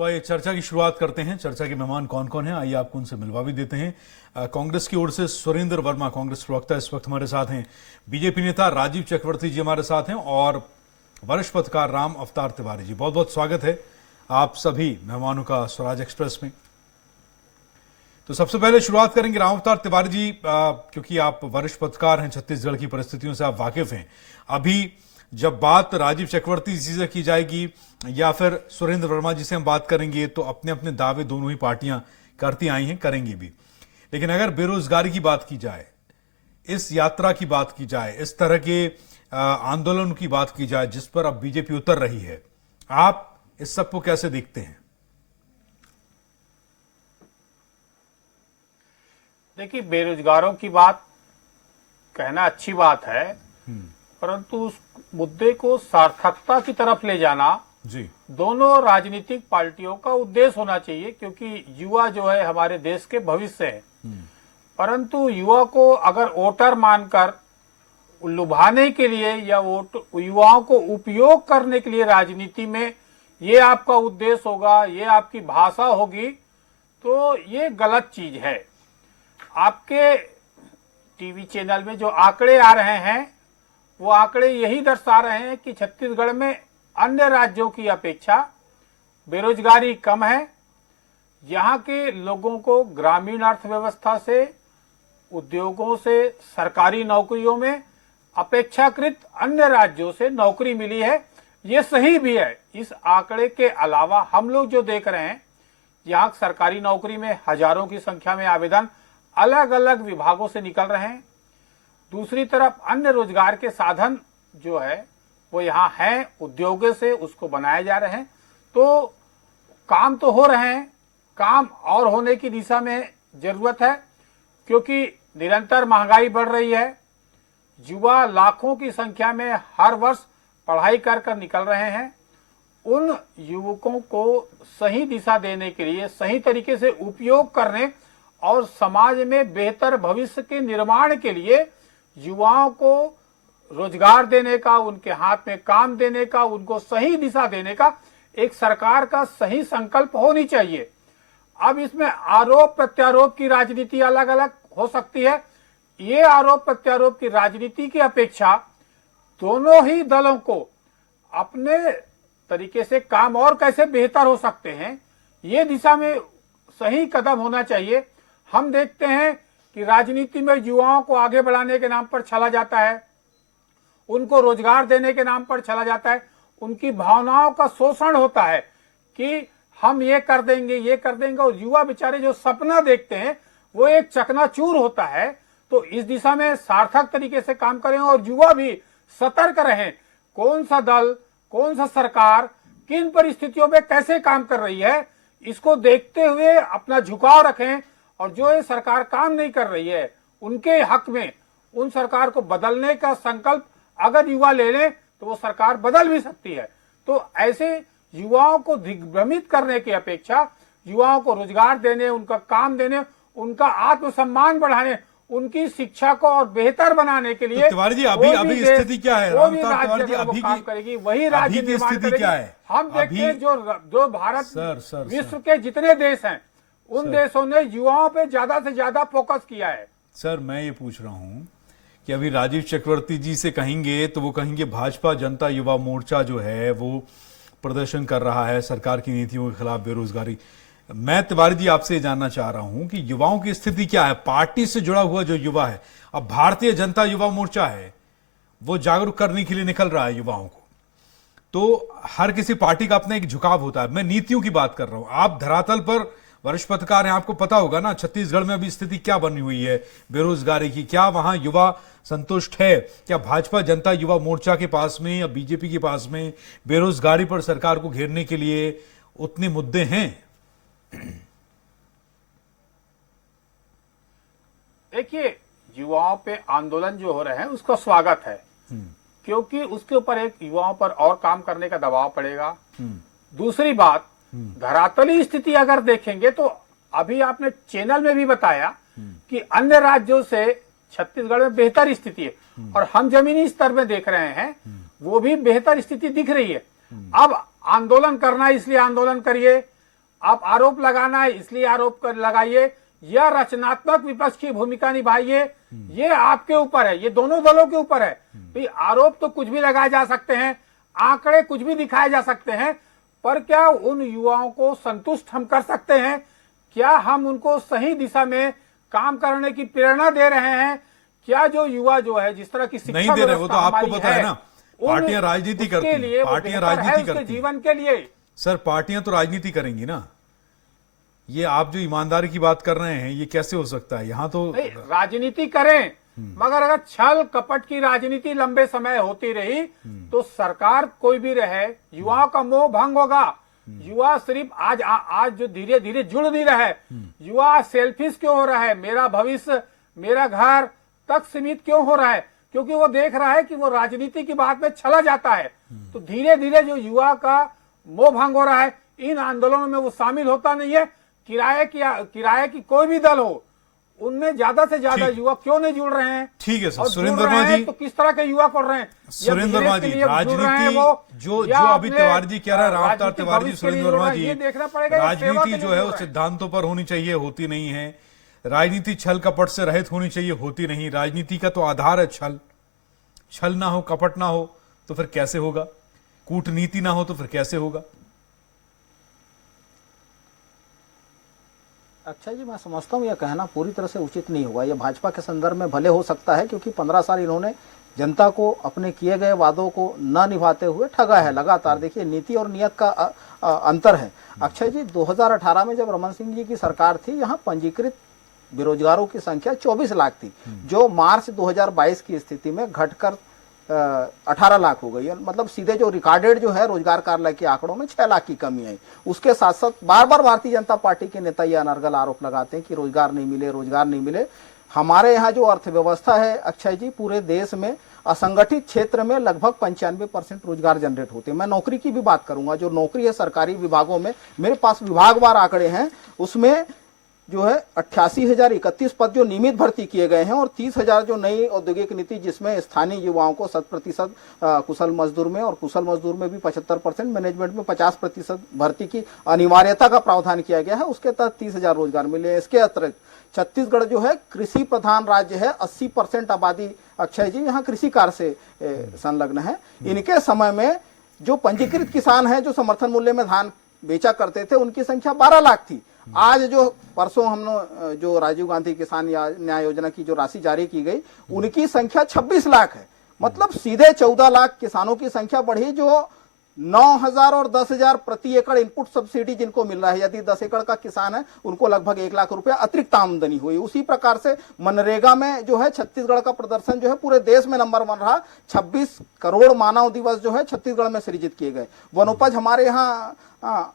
तो आइए चर्चा की शुरुआत करते हैं। चर्चा के मेहमान कौन कौन हैं, आइए आपको उनसे मिलवा भी देते हैं। कांग्रेस की ओर से सुरेंद्र वर्मा, कांग्रेस प्रवक्ता, इस वक्त हमारे साथ हैं। बीजेपी नेता राजीव चक्रवर्ती जी हमारे साथ हैं और वरिष्ठ पत्रकार राम अवतार तिवारी जी। बहुत बहुत स्वागत है आप सभी मेहमानों का स्वराज एक्सप्रेस में। तो सबसे पहले शुरुआत करेंगे राम अवतार तिवारी जी, क्योंकि आप वरिष्ठ पत्रकार हैं, छत्तीसगढ़ की परिस्थितियों से आप वाकिफ हैं। अभी जब बात राजीव चक्रवर्ती जी से की जाएगी या फिर सुरेंद्र वर्मा जी से हम बात करेंगे, तो अपने अपने दावे दोनों ही पार्टियां करती आई हैं, करेंगी भी। लेकिन अगर बेरोजगारी की बात की जाए, इस यात्रा की बात की जाए, इस तरह के आंदोलन की बात की जाए जिस पर अब बीजेपी उतर रही है, आप इस सबको कैसे देखते हैं? देखिए, बेरोजगारों की बात कहना अच्छी बात है, परंतु उस मुद्दे को सार्थकता की तरफ ले जाना जी दोनों राजनीतिक पार्टियों का उद्देश्य होना चाहिए, क्योंकि युवा जो है हमारे देश के भविष्य है। परंतु युवा को अगर वोटर मानकर लुभाने के लिए या युवाओं को उपयोग करने के लिए राजनीति में ये आपका उद्देश्य होगा, ये आपकी भाषा होगी, तो ये गलत चीज है। आपके टीवी चैनल में जो आंकड़े आ रहे हैं वो आंकड़े यही दर्शा रहे हैं कि छत्तीसगढ़ में अन्य राज्यों की अपेक्षा बेरोजगारी कम है। यहाँ के लोगों को ग्रामीण अर्थव्यवस्था से, उद्योगों से, सरकारी नौकरियों में अपेक्षाकृत अन्य राज्यों से नौकरी मिली है। ये सही भी है। इस आंकड़े के अलावा हम लोग जो देख रहे हैं, यहाँ सरकारी नौकरी में हजारों की संख्या में आवेदन अलग अलग विभागों से निकल रहे हैं। दूसरी तरफ अन्य रोजगार के साधन जो है वो यहाँ हैं, उद्योगों से उसको बनाए जा रहे हैं। तो काम तो हो रहे हैं, काम और होने की दिशा में जरूरत है, क्योंकि निरंतर महंगाई बढ़ रही है। युवा लाखों की संख्या में हर वर्ष पढ़ाई कर निकल रहे हैं। उन युवकों को सही दिशा देने के लिए, सही तरीके से उपयोग करने और समाज में बेहतर भविष्य के निर्माण के लिए युवाओं को रोजगार देने का, उनके हाथ में काम देने का, उनको सही दिशा देने का एक सरकार का सही संकल्प होनी चाहिए। अब इसमें आरोप प्रत्यारोप की राजनीति अलग अलग हो सकती है। ये आरोप प्रत्यारोप की राजनीति की अपेक्षा दोनों ही दलों को अपने तरीके से काम और कैसे बेहतर हो सकते हैं, ये दिशा में सही कदम होना चाहिए। हम देखते हैं कि राजनीति में युवाओं को आगे बढ़ाने के नाम पर छला जाता है, उनको रोजगार देने के नाम पर छला जाता है, उनकी भावनाओं का शोषण होता है कि हम ये कर देंगे, ये कर देंगे, और युवा बेचारे जो सपना देखते हैं वो एक चकनाचूर होता है। तो इस दिशा में सार्थक तरीके से काम करें और युवा भी सतर्क रहें। कौन सा दल, कौन सा सरकार किन परिस्थितियों में कैसे काम कर रही है, इसको देखते हुए अपना झुकाव रखें। और जो ये सरकार काम नहीं कर रही है उनके हक में उन सरकार को बदलने का संकल्प अगर युवा ले लें तो वो सरकार बदल भी सकती है। तो ऐसे युवाओं को दिग्भ्रमित करने की अपेक्षा युवाओं को रोजगार देने, उनका काम देने, उनका आत्मसम्मान बढ़ाने, उनकी शिक्षा को और बेहतर बनाने के लिए तिवारी जी अभी स्थिति क्या है? वो भी राज्य अभी काम करेगी, वही राज्य निर्माण करेगी। क्या है? हम देखते हैं जो भारत विश्व के जितने देश हैं उन देशों ने युवाओं पे ज्यादा से ज्यादा फोकस किया है। सर, मैं ये पूछ रहा हूं कि अभी राजीव चक्रवर्ती जी से कहेंगे तो वो कहेंगे भाजपा जनता युवा मोर्चा जो है वो प्रदर्शन कर रहा है सरकार की नीतियों के खिलाफ, बेरोजगारी। मैं तिवारी जी आपसे जानना चाह रहा हूं कि युवाओं की स्थिति क्या है? पार्टी से जुड़ा हुआ जो युवा है, अब भारतीय जनता युवा मोर्चा है, वो जागरूक करने के लिए निकल रहा है युवाओं को। तो हर किसी पार्टी का अपना एक झुकाव होता है। मैं नीतियों की बात कर रहा हूं। आप धरातल पर वरिष्ठ पत्रकार हैं, आपको पता होगा ना छत्तीसगढ़ में अभी स्थिति क्या बनी हुई है बेरोजगारी की। क्या वहां युवा संतुष्ट है? क्या भाजपा जनता युवा मोर्चा के पास में या बीजेपी के पास में बेरोजगारी पर सरकार को घेरने के लिए उतने मुद्दे हैं? देखिए, युवाओं पे आंदोलन जो हो रहे हैं उसका स्वागत है, क्योंकि उसके ऊपर एक युवाओं पर और काम करने का दबाव पड़ेगा। दूसरी बात, धरातली स्थिति अगर देखेंगे तो अभी आपने चैनल में भी बताया कि अन्य राज्यों से छत्तीसगढ़ में बेहतर स्थिति है, और हम जमीनी स्तर में देख रहे हैं वो भी बेहतर स्थिति दिख रही है। अब आंदोलन करना इसलिए आंदोलन करिए, आप आरोप लगाना है इसलिए आरोप कर लगाइए, या रचनात्मक विपक्ष की भूमिका निभाइए, ये आपके ऊपर है, ये दोनों दलों के ऊपर है। भाई आरोप तो कुछ भी लगाए जा सकते हैं, आंकड़े कुछ भी दिखाए जा सकते हैं, पर क्या उन युवाओं को संतुष्ट हम कर सकते हैं? क्या हम उनको सही दिशा में काम करने की प्रेरणा दे रहे हैं? क्या जो युवा जो है जिस तरह की शिक्षा नहीं दे रहे, वो तो व्यवस्था आपको हमारी पता है ना, पार्टियां राजनीति उसके करती हैं, लिए वो पार्टियां बेहतर है राजनीति उसके करती हैं। जीवन के लिए। सर पार्टियां तो राजनीति करेंगी ना, ये आप जो ईमानदारी की बात कर रहे हैं ये कैसे हो सकता है? यहाँ तो नहीं, राजनीति करें, मगर अगर छल कपट की राजनीति लंबे समय होती रही तो सरकार कोई भी रहे, युवाओं का मोह भंग होगा। युवा सिर्फ आज जो धीरे धीरे जुड़ नहीं रहे, युवा सेल्फिश क्यों हो रहा है, मेरा भविष्य मेरा घर तक सीमित क्यों हो रहा है? क्योंकि वो देख रहा है कि वो राजनीति की बात में चला जाता है। तो धीरे धीरे जो युवा का मोह भंग हो रहा है, इन आंदोलनों में वो शामिल होता नहीं है। किराए की कोई भी दल हो, उनमें ज्यादा से ज्यादा युवा क्यों नहीं जुड़ रहे हैं? ठीक है सर। और सुरेंद्र जुड़ रहे वर्मा हैं जी, तो किस तरह के युवा कर रहे हैं? सुरेंद्र वर्मा जी, राजनीति जो अभी तिवारी जी कह रहा है, राम अवतार तिवारी जी, सुरेंद्र वर्मा जी, राजनीति जो है वो सिद्धांतों पर होनी चाहिए, होती नहीं है। राजनीति छल कपट से रहित होनी चाहिए, होती नहीं। राजनीति का तो आधार है छल। छल ना हो, कपट ना हो तो फिर कैसे होगा? कूटनीति ना हो तो फिर कैसे होगा? अच्छा जी, मैं समझता हूँ यह कहना पूरी तरह से उचित नहीं हुआ। यह भाजपा के संदर्भ में भले हो सकता है, क्योंकि 15 साल इन्होंने जनता को अपने किए गए वादों को न निभाते हुए ठगा है लगातार। देखिए, नीति और नियत का अंतर है। अक्षय जी, 2018 में जब रमन सिंह जी की सरकार थी, यहाँ पंजीकृत बेरोजगारों की संख्या 24 लाख थी, जो मार्च 2022 की स्थिति में घटकर 18 लाख हो गई। मतलब सीधे जो रिकॉर्डेड जो है रोजगार कार्यालय के आंकड़ों में 6 लाख की कमी आई। उसके साथ साथ बार बार भारतीय जनता पार्टी के नेता यह अनर्गल आरोप लगाते हैं कि रोजगार नहीं मिले, रोजगार नहीं मिले। हमारे यहाँ जो अर्थव्यवस्था है अक्षय जी, पूरे देश में असंगठित क्षेत्र में लगभग 95% रोजगार जनरेट होते हैं। मैं नौकरी की भी बात करूंगा, जो नौकरी है सरकारी विभागों में, मेरे पास विभागवार आंकड़े हैं, उसमें जो है 88,031 पद जो नियमित भर्ती किए गए हैं, और 30,000 जो नई औद्योगिक नीति जिसमें स्थानीय युवाओं को 100% कुशल मजदूर में, और कुशल मजदूर में भी 75%, मैनेजमेंट में 50% भर्ती की अनिवार्यता का प्रावधान किया गया है। उसके तहत 30,000 रोजगार मिले। इसके अतिरिक्त छत्तीसगढ़ जो है कृषि प्रधान राज्य है, 80% आबादी अक्षय जी यहाँ कृषि कार्य से संलग्न है। इनके समय में जो पंजीकृत किसान है, जो समर्थन मूल्य में धान बेचा करते थे, उनकी संख्या 12 लाख थी। आज जो परसों हमने जो राजीव गांधी किसान न्याय योजना की जो राशि जारी की गई, उनकी संख्या 26 लाख है। मतलब सीधे 14 लाख किसानों की संख्या बढ़ी, जो 9,000 और 10,000 प्रति एकड़ इनपुट सब्सिडी जिनको मिल रहा है। यदि 10 एकड़ का किसान है, उनको लगभग 1 लाख रुपया अतिरिक्त आमदनी हुई। उसी प्रकार से मनरेगा में जो है छत्तीसगढ़ का प्रदर्शन जो है पूरे देश में नंबर 1 रहा। 26 करोड़ मानव दिवस जो है छत्तीसगढ़ में सृजित किए गए। वनोपज हमारे यहाँ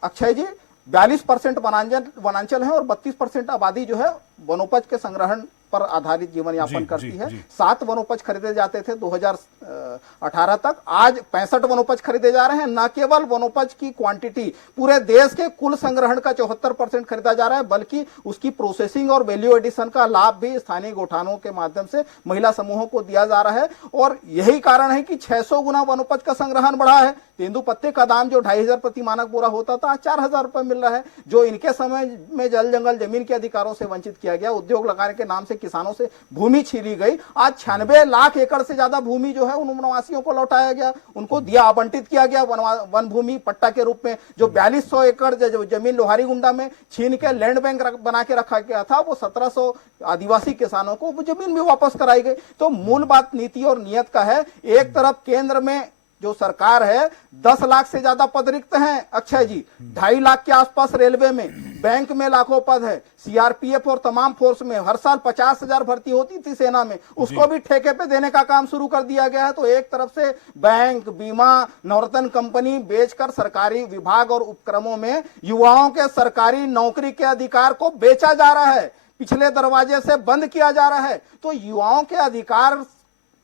अक्षय जी 42% वनांचल है, और 32% आबादी जो है वनोपज के संग्रहण पर आधारित जीवन यापन करती है। 7 वनोपज खरीदे जाते थे 2018 तक, आज 65 वनोपज खरीदे जा रहे हैं। न केवल वनोपज की क्वांटिटी, पूरे देश के कुल संग्रहण का 74% खरीदा जा रहा है, बल्कि उसकी प्रोसेसिंग और वैल्यू एडिशन का लाभ भी स्थानीय गौठानों के माध्यम से महिला समूहों को दिया जा रहा है। और यही कारण है कि 600 गुना वनोपज का संग्रहण बढ़ा है। तेंदुपत्ते का दाम जो 2,500 प्रति मानक बोरा होता था, आज 4,000 रुपए मिल रहा है। जो इनके समय में जल जंगल जमीन के अधिकारों से वंचित किया गया, उद्योग लगाने के नाम से किसानों से भूमि छीनी गई, आज 96 लाख एकड़ से ज्यादा भूमि जो है उन वनवासियों को लौटाया गया, उनको दिया आवंटित किया गया वन भूमि पट्टा के रूप में। जो 4200 एकड़ जमीन लोहारी गुंडा में छीन के लैंड बैंक बना के रखा गया था, वो 1700 आदिवासी किसानों को वो जमीन भी वापस कराई गई। तो मूल बात नीति और नियत का है। एक तरफ केंद्र में जो सरकार है 10 लाख से ज्यादा पद रिक्त हैं अक्षय जी, 2.5 लाख के आसपास रेलवे में, बैंक में लाखों पद है, सीआरपीएफ और तमाम फोर्स में हर साल 50,000 भर्ती होती थी सेना में, उसको भी ठेके पे देने का काम शुरू कर दिया गया है। तो एक तरफ से बैंक, बीमा, नवरत्न कंपनी बेचकर सरकारी विभाग और उपक्रमों में युवाओं के सरकारी नौकरी के अधिकार को बेचा जा रहा है, पिछले दरवाजे से बंद किया जा रहा है। तो युवाओं के अधिकार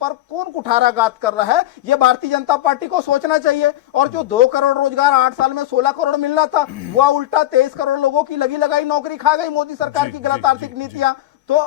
पर कौन कुठाराघात कर रहा है, यह भारतीय जनता पार्टी को सोचना चाहिए। और जो 2 करोड़ रोजगार 8 साल में 16 करोड़ मिलना था, वह उल्टा 23 करोड़ लोगों की लगी लगाई नौकरी खा गई मोदी सरकार की गलत आर्थिक नीतियां। तो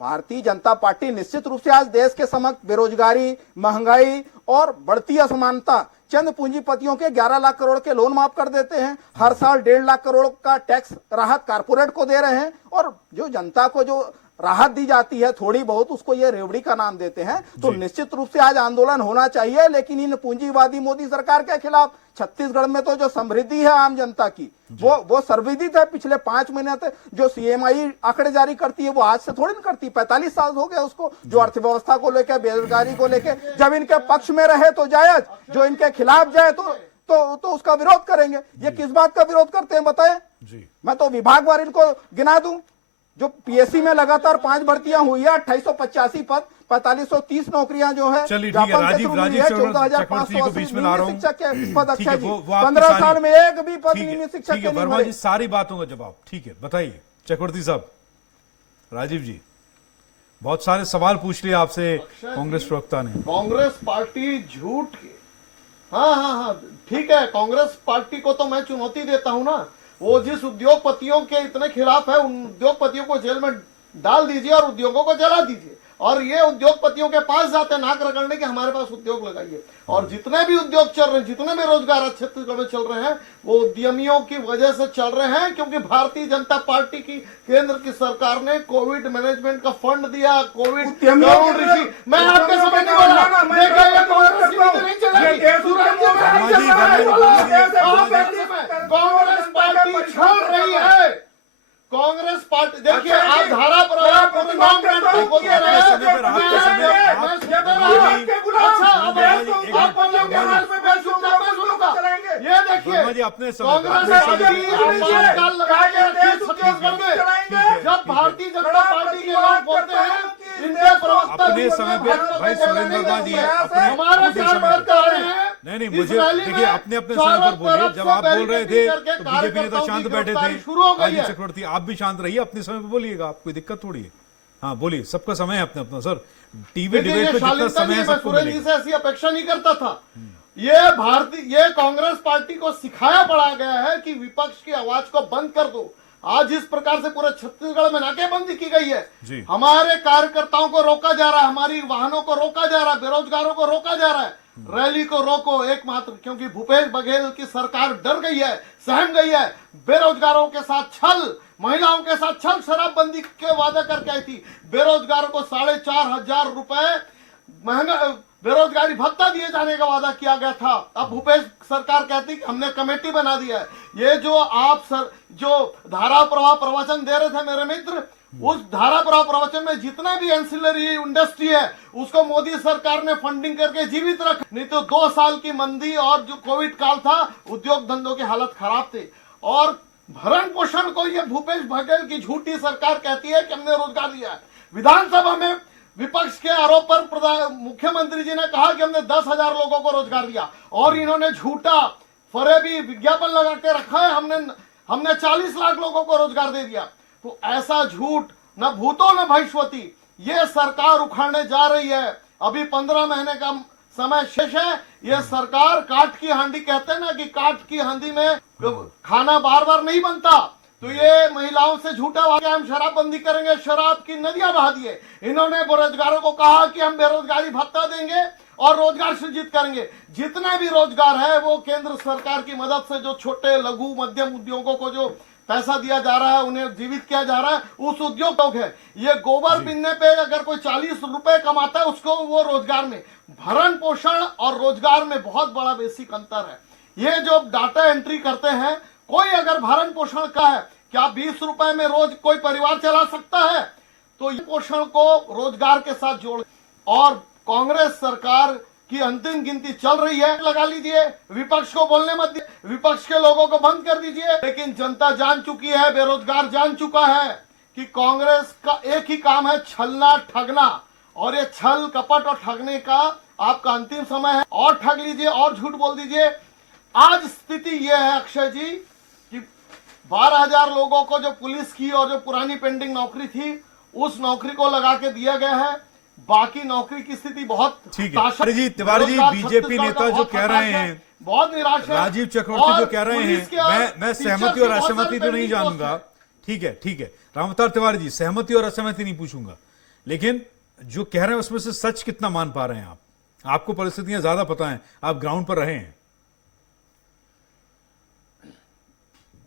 भारतीय जनता पार्टी निश्चित रूप से आज देश के समक्ष बेरोजगारी, महंगाई और बढ़ती असमानता चंद पूंजीपतियों के 11 लाख करोड़ के लोन माफ कर देते हैं, हर साल 1.5 लाख करोड़ का टैक्स राहत कारपोरेट को दे रहे हैं, और जो जनता को जो राहत दी जाती है थोड़ी बहुत, उसको ये रेवड़ी का नाम देते हैं। तो निश्चित रूप से आज आंदोलन होना चाहिए, लेकिन इन पूंजीवादी मोदी सरकार के खिलाफ। छत्तीसगढ़ में तो जो समृद्धि है आम जनता की, वो सर्वविदित है। पिछले 5 महीने तक जो सीएमआई आंकड़े जारी करती है, वो आज से थोड़ी ना करती, 45 साल हो गए उसको। जो अर्थव्यवस्था को लेकर, बेरोजगारी को लेकर, जब इनके पक्ष में रहे तो जायज, जो इनके खिलाफ जाए तो उसका विरोध करेंगे। ये किस बात का विरोध करते हैं बताएं? मैं तो विभागवार इनको गिना दूं। जो पीएससी में लगातार 5 भर्तियां हुई है, 2885 पद, 4530 नौकरियां जो है चलिए ठीक है, राजीव चक्रवर्ती को बीच में ला रहा हूं। शिक्षक के पद। अच्छा जी, वो 15 साल में एक भी पद नियमित शिक्षक के नहीं वर्मा भरे। जी सारी बातों का जवाब ठीक है, बताइए चक्रवर्ती साहब। राजीव जी, बहुत सारे सवाल पूछ लिए आपसे कांग्रेस प्रवक्ता ने। कांग्रेस पार्टी झूठ के, हाँ, ठीक है, कांग्रेस पार्टी को तो मैं चुनौती देता हूं ना। वो जिस उद्योगपतियों के इतने खिलाफ है, उन उद्योगपतियों को जेल में डाल दीजिए और उद्योगों को जला दीजिए, और ये उद्योगपतियों के पास जाते नाक रगड़ने के हमारे पास उद्योग लगाइए। और जितने भी उद्योग चल रहे हैं, जितने भी रोजगार छत्तीसगढ़ में चल रहे हैं, वो उद्यमियों की वजह से चल रहे हैं, क्योंकि भारतीय जनता पार्टी की केंद्र की सरकार ने कोविड मैनेजमेंट का फंड दिया। कोविड मैं आपके समय नहीं बोला, कांग्रेस पार्टी छल रही है। कांग्रेस पार्टी, देखिए आप धारा पर ये देखिए अपने कांग्रेस जब भारतीय जनता पार्टी के लोग बोलते हैं इनके प्रवक्ता अपने समय पे भाई सुरेंद्र वर्मा जी हमारे साथ कर रहे हैं। नहीं मुझे देखिए अपने समय पर बोलिए। जब आप बोल रहे थे तो बीजेपी नेता शांत बैठे थे। राजीव चक्रवर्ती आप भी शांत रहिए, अपने समय पर बोलिएगा, आप कोई दिक्कत थोड़ी है। हाँ बोलिए, सबका समय है अपना अपना। सर टीवी डिबेट पे जितना समय है सबको सुरेंद्र जी से ऐसी अपेक्षा नहीं करता था। ये कांग्रेस पार्टी को सिखाया पड़ा गया है कि विपक्ष की आवाज को बंद कर दो। आज इस प्रकार से पूरे छत्तीसगढ़ में नाकेबंदी की गई है। हमारे कार्यकर्ताओं को रोका जा रहा है, हमारी वाहनों को रोका जा रहा है, बेरोजगारों को रोका जा रहा है। रैली को रोको एकमात्र, क्योंकि भूपेश बघेल की सरकार डर गई है, सहम गई है। बेरोजगारों के साथ छल, महिलाओं के साथ छल, शराबबंदी के वादा करके आई थी। बेरोजगारों को 4500 रुपए महंगा बेरोजगारी भत्ता दिए जाने का वादा किया गया था। अब भूपेश सरकार कहती कि हमने कमेटी बना दिया है। ये जो आप जो धारा प्रवाह प्रवचन दे रहे थे मेरे मित्र, उस धारा प्रवाह प्रवचन में जितना भी एंसिलरी इंडस्ट्री है उसको मोदी सरकार ने फंडिंग करके जीवित रखा। नहीं तो 2 साल की मंदी और जो कोविड काल था, उद्योग धंधों की हालत खराब थी। और भरण पोषण को ये भूपेश बघेल की झूठी सरकार कहती है कि हमने रोजगार दिया है। विधानसभा में विपक्ष के आरोप पर मुख्यमंत्री जी ने कहा कि हमने 10,000 लोगों को रोजगार दिया, और इन्होंने झूठा फरेबी विज्ञापन लगा के रखा है, हमने 40 लाख लोगों को रोजगार दे दिया। तो ऐसा झूठ न भूतो न भविष्यति ये सरकार उखाड़ने जा रही है। अभी 15 महीने का समय शेष है। ये सरकार काठ की हांडी, कहते हैं ना कि काठ की हांडी में खाना बार बार नहीं बनता। तो ये महिलाओं से झूठा वादा, हम शराबबंदी करेंगे, शराब की नदियां बहा दिए। इन्होंने बेरोजगारों को कहा कि हम बेरोजगारी भत्ता देंगे और रोजगार सृजित करेंगे। जितने भी रोजगार है वो केंद्र सरकार की मदद से, जो छोटे लघु मध्यम उद्योगों को जो पैसा दिया जा रहा है, उन्हें जीवित किया जा रहा है, उस उद्योग लोग है। ये गोबर बिनने पे अगर कोई 40 रुपए कमाता है, उसको वो रोजगार में, भरण पोषण और रोजगार में बहुत बड़ा बेसिक अंतर है। ये जो डाटा एंट्री करते हैं, कोई अगर भरण पोषण का है, क्या 20 रुपए में रोज कोई परिवार चला सकता है? तो ये पोषण को रोजगार के साथ जोड़, और कांग्रेस सरकार की अंतिम गिनती चल रही है। लगा लीजिए, विपक्ष को बोलने मत दीजिए, विपक्ष के लोगों को बंद कर दीजिए। लेकिन जनता जान चुकी है, बेरोजगार जान चुका है कि कांग्रेस का एक ही काम है, छलना ठगना। और ये छल कपट और ठगने का आपका अंतिम समय है। और ठग लीजिए और झूठ बोल दीजिए। आज स्थिति यह है अक्षय जी कि 12,000 लोगों को जो पुलिस की और जो पुरानी पेंडिंग नौकरी थी, उस नौकरी को लगा के दिया गया है। बाकी नौकरी की स्थिति बहुत ठीक है। तिवारी जी बीजेपी नेता जो कह रहे हैं, बहुत निराश है। राजीव चक्रवर्ती जो कह रहे हैं, मैं सहमति और असहमति तो नहीं जानूंगा। ठीक है रामअवतार तिवारी जी, सहमति और असहमति नहीं पूछूंगा, लेकिन जो कह रहे हैं उसमें से सच कितना मान पा रहे हैं आप? आपको परिस्थितियां ज्यादा पता है, आप ग्राउंड पर रहे हैं।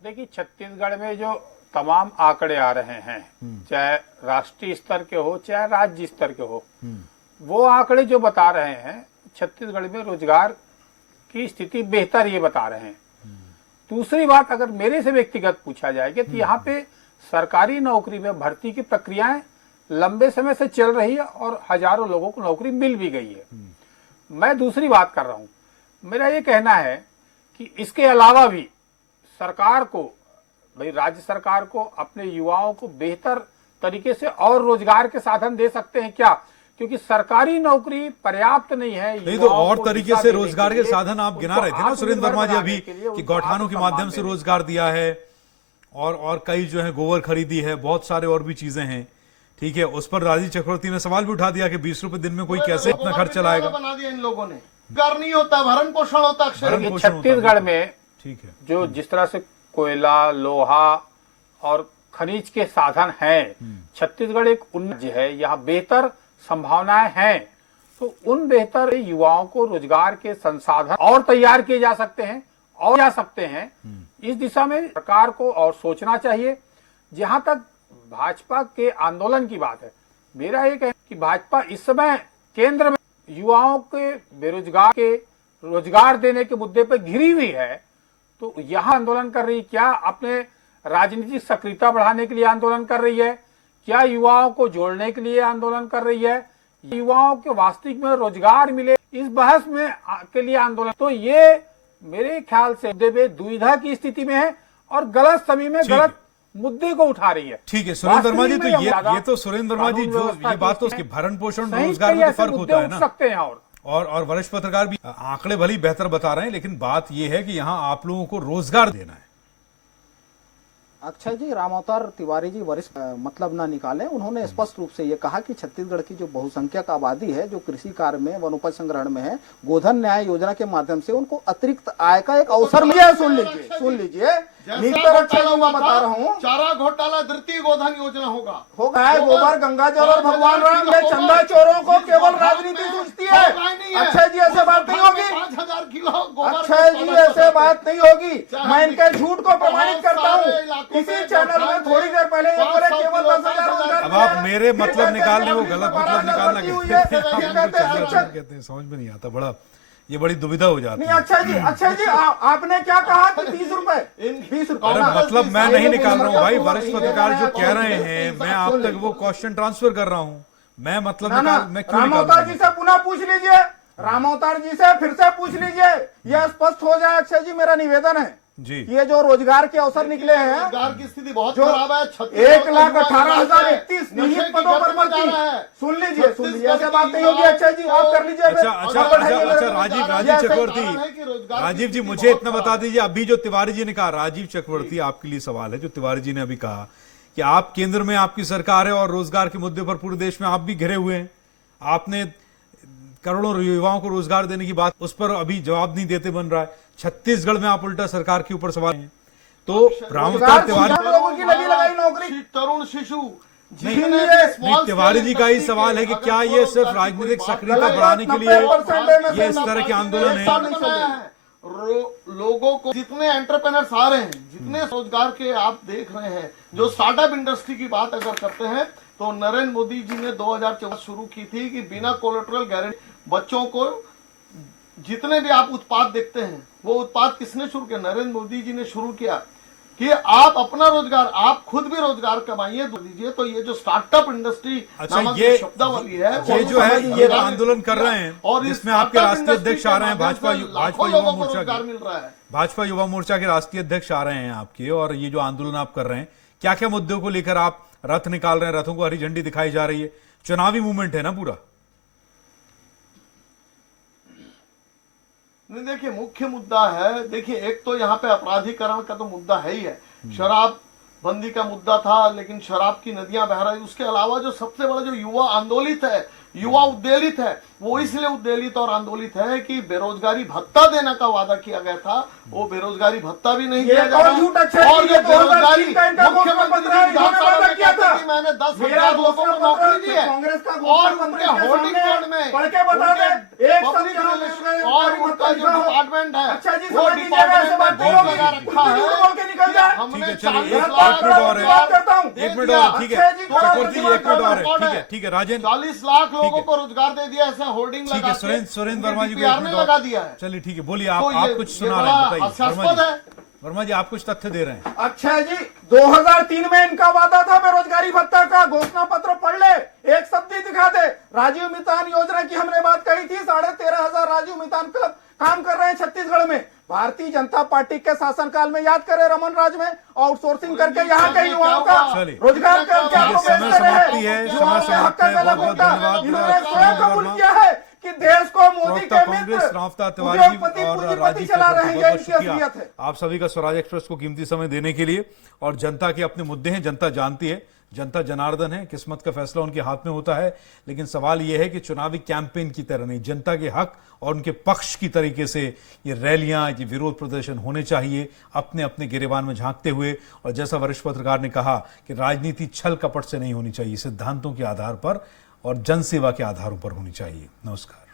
देखिए, छत्तीसगढ़ में जो तमाम आंकड़े आ रहे हैं, चाहे राष्ट्रीय स्तर के हो चाहे राज्य स्तर के हो, वो आंकड़े जो बता रहे हैं छत्तीसगढ़ में रोजगार की स्थिति बेहतर ये बता रहे हैं। दूसरी बात, अगर मेरे से व्यक्तिगत पूछा जाएगा तो यहाँ पे सरकारी नौकरी में भर्ती की प्रक्रियाएं लंबे समय से चल रही है और हजारों लोगों को नौकरी मिल भी गई है। मैं दूसरी बात कर रहा हूँ, मेरा ये कहना है कि इसके अलावा भी सरकार को, भाई राज्य सरकार को अपने युवाओं को बेहतर तरीके से और रोजगार के साधन दे सकते हैं क्या, क्योंकि सरकारी नौकरी पर्याप्त नहीं है। नहीं तो और तरीके से रोजगार के साधन आप गिना रहे थे ना सुरेंद्र वर्मा जी अभी, कि गौठानों के माध्यम से रोजगार दिया है और कई जो है गोबर खरीदी है, बहुत सारे और भी चीजें हैं। ठीक है, उस पर राजीव चक्रवर्ती ने सवाल भी उठा दिया कि 20 रुपए दिन में कोई कैसे अपना खर्च चलाएगा। बना दिया इन लोगों ने, घर नहीं होता, भरण पोषण होता अक्षर। छत्तीसगढ़ में ठीक है, जो जिस तरह से कोयला, लोहा और खनिज के साधन हैं, छत्तीसगढ़ एक उन्नत राज्य है, यहाँ बेहतर संभावनाएं हैं। तो उन बेहतर युवाओं को रोजगार के संसाधन और तैयार किए जा सकते हैं और जा सकते हैं। इस दिशा में सरकार को और सोचना चाहिए। जहां तक भाजपा के आंदोलन की बात है, मेरा ये कहना कि भाजपा इस समय केंद्र में युवाओं के बेरोजगार के रोजगार देने के मुद्दे पर घिरी हुई है। तो यहाँ आंदोलन कर रही, क्या अपने राजनीतिक सक्रियता बढ़ाने के लिए आंदोलन कर रही है, क्या युवाओं को जोड़ने के लिए आंदोलन कर रही है, युवाओं के वास्तविक में रोजगार मिले, इस बहस में के लिए आंदोलन। तो ये मेरे ख्याल से दुविधा की स्थिति में है और गलत समय में गलत मुद्दे को उठा रही है। ठीक है सुरेंद्र वर्मा जी, तो ये तो सुरेंद्र वर्मा जी जो ये बात तो उसकी भरण पोषण रोजगार में तो फर्क होता है ना, सकते हैं। और वरिष्ठ पत्रकार भी आंकड़े भली बेहतर बता रहे हैं, लेकिन बात यह है कि यहाँ आप लोगों को रोजगार देना है। अक्षय जी, रामअवतार तिवारी जी वरिष्ठ मतलब ना निकालें। उन्होंने स्पष्ट रूप से ये कहा कि छत्तीसगढ़ की जो बहुसंख्यक आबादी है, जो कृषि कार्य में, वनोपज संग्रहण में है, गोधन न्याय योजना के माध्यम से उनको अतिरिक्त आय का एक अवसर मिला। सुन लीजिए नितर अक्षय जी मैं बता रहा हूँ, चारा घोटाला द्वितीय गोधन योजना होगा। गोबर गंगा जल और भगवान राम में चंदा चोरों को केवल राजनीति सूझती है। अक्षय जी ऐसे बात नहीं होगी, 5000 किलो अक्षय जी ऐसे बात नहीं होगी। मैं इनके झूठ को प्रमाणित करता हूँ। इसी चैनल में थोड़ी देर पहले ये बोले केवल 10,000। अब आप मेरे मतलब निकाल रहे हो, गलत मतलब निकालना कहते हैं, समझ में नहीं आता। बड़ा ये बड़ी दुविधा हो जाती है। अक्षय जी आपने क्या कहा कि 30 रुपए? अरे मतलब मैं नहीं निकाल रहा हूँ भाई, वरिष्ठ पत्रकार जो कह रहे हैं मैं आप तक वो क्वेश्चन ट्रांसफर कर रहा हूँ। मैं मतलब मैं क्यों रामअवतार जी से पुनः पूछ लीजिए, रामअवतार जी से फिर से पूछ लीजिए, यह स्पष्ट हो जाए। अक्षय जी मेरा निवेदन है जी, ये जो रोजगार के अवसर निकले हैं, रोजगार की स्थिति बहुत खराब है। 1,18,031 निहित पदों पर भर्ती। सुन लीजिए ऐसे बात नहीं होगी। अक्षय जी आप कर लीजिए। अच्छा राजीव जी मुझे इतना बता दीजिए, अभी जो तिवारी जी ने कहा, राजीव चक्रवर्ती आपके लिए सवाल है, जो तिवारी जी ने अभी कहा कि आप केंद्र में आपकी सरकार है और रोजगार के मुद्दे पर पूरे देश में आप भी घिरे हुए हैं, आपने करोड़ों युवाओं को रोजगार देने की बात, उस पर अभी जवाब नहीं देते बन रहा है। छत्तीसगढ़ में आप उल्टा सरकार के ऊपर सवाल हैं। तो रामअवतार तिवारी लोगों की लगी लगाई नौकरी, तरुण शिशु नहीं, तिवारी जी का ही सवाल है कि क्या ये सिर्फ राजनीतिक सक्रियता बढ़ाने के लिए ये इस तरह के आंदोलन है? लोगों को जितने एंटरप्रेन्योर्स आ रहे हैं, जितने रोजगार के आप देख रहे हैं, जो स्टार्टअप इंडस्ट्री की बात अगर करते हैं तो नरेंद्र मोदी जी ने 2014 शुरू की थी कि बिना कोलेटरल गारंटी बच्चों को, जितने भी आप उत्पाद देखते हैं वो उत्पाद किसने शुरू किया? नरेंद्र मोदी जी ने शुरू किया कि आप अपना रोजगार, आप खुद भी रोजगार कमाइए दीजिए। तो ये जो स्टार्टअप इंडस्ट्री नामक शब्दावली है, ये जो है ये आंदोलन कर रहे हैं और इसमें आपके राष्ट्रीय अध्यक्ष आ रहे हैं, भाजपा युवा मोर्चा के, मिल रहा है, भाजपा युवा मोर्चा के राष्ट्रीय अध्यक्ष आ रहे हैं आपके, और ये जो आंदोलन आप कर रहे हैं, क्या क्या मुद्दों को लेकर आप रथ निकाल रहे हैं, रथों को हरी झंडी दिखाई जा रही है? चुनावी मूवमेंट है ना पूरा? नहीं, देखिए मुख्य मुद्दा है, देखिए एक तो यहाँ पे अपराधीकरण का तो मुद्दा है ही है, शराब बंदी का मुद्दा था, लेकिन शराब की नदियां बह रही। उसके अलावा जो सबसे बड़ा जो युवा आंदोलित है, युवा उद्वेलित है। वो इसलिए उद्वेलित और आंदोलित है कि बेरोजगारी भत्ता देने का वादा किया गया था, वो बेरोजगारी भत्ता भी नहीं दिया जा और झूठ रहा। अच्छा और है, ये ये 2003 बेरोजगारी का इनका मुख्यमंत्री घोषणा पत्र है, जी इन्होंने जाता वादा किया था। कि मैंने 10,000 मेरा लोगों को घोषणा नौकरी पत्र दी है कांग्रेस का और घोषणा उनके पत्र होर्डिंग सामने बोर्ड में पढ़ के बता दे, एक शब्द पब्लिक यहाँ रिलेशन पे और उनका जो डिपार्टमेंट है अच्छा जी, वो समझ लीजिएगा, ऐसे बात डिपार्टमेंट बोलोगे, लगा रखा कुछ भी है बोल के निकल जाए। हमने ठीक है, चलिए, 40 एक लाख मिनट और है। बात करता हूँ। एक मिनट और, ठीक है अच्छा जी, चक्रवर्ती जी, एक मिनट और है, रिकॉर्ड ठीक है राजेंद्र, 40 लाख लोगों है। को रोजगार दे दिया, ऐसा होर्डिंग ठीक लगा है के सुरेंद्र वर्मा जी को DPR एक ने मिनट और। लगा दिया है। चलिए ठीक है, बोलिए तो आप ये कुछ ये सुना रहे बड़ा हैं, बताइए हास्यास्पद है। वर्मा जी आप कुछ तथ्य दे रहे हैं। अच्छा जी, 2003 में इनका वादा था बेरोजगारी भत्ता का, घोषणा पत्र पढ़ ले, एक शब्द ही दिखा दे। राजीव मितान योजना की हमने बात कही थी, 13,500 राजीव मितान क्लब काम कर रहे हैं छत्तीसगढ़ में। भारतीय जनता पार्टी के शासनकाल में याद करें, रमन राज में आउटसोर्सिंग करके यहाँ के युवाओं का चलिए। रोजगार करके ठीक है, आपको समय बेचते समाप्ति है, रहे। समय युवाओं के समाप्ति हक का है, गला बहुत-बहुत घोटा। धन्यवाद, इन्होंने सुरेंद्र स्वयं कबूल वर्मा। किया है कि देश को मोदी प्रवक्ता के कांग्रेस मित्र रावता तिवारी उद्योगपति और पूंजीपति राजीव चला रहे हैं, चक्रवर्ती, ये बहुत इनकी शुक्रिया असलियत है। आप सभी का स्वराज एक्सप्रेस को कीमती समय देने के लिए। और जनता के अपने मुद्दे हैं, जनता जानती है, जनता जनार्दन है, किस्मत का फैसला उनके हाथ में होता है। लेकिन सवाल यह है कि चुनावी कैंपेन की तरह नहीं, जनता के हक और उनके पक्ष की तरीके से ये रैलियां, ये विरोध प्रदर्शन होने चाहिए, अपने अपने गिरेबान में झांकते हुए। और जैसा वरिष्ठ पत्रकार ने कहा कि राजनीति छल कपट से नहीं होनी चाहिए, सिद्धांतों के आधार पर और जनसेवा के आधारों पर होनी चाहिए। नमस्कार।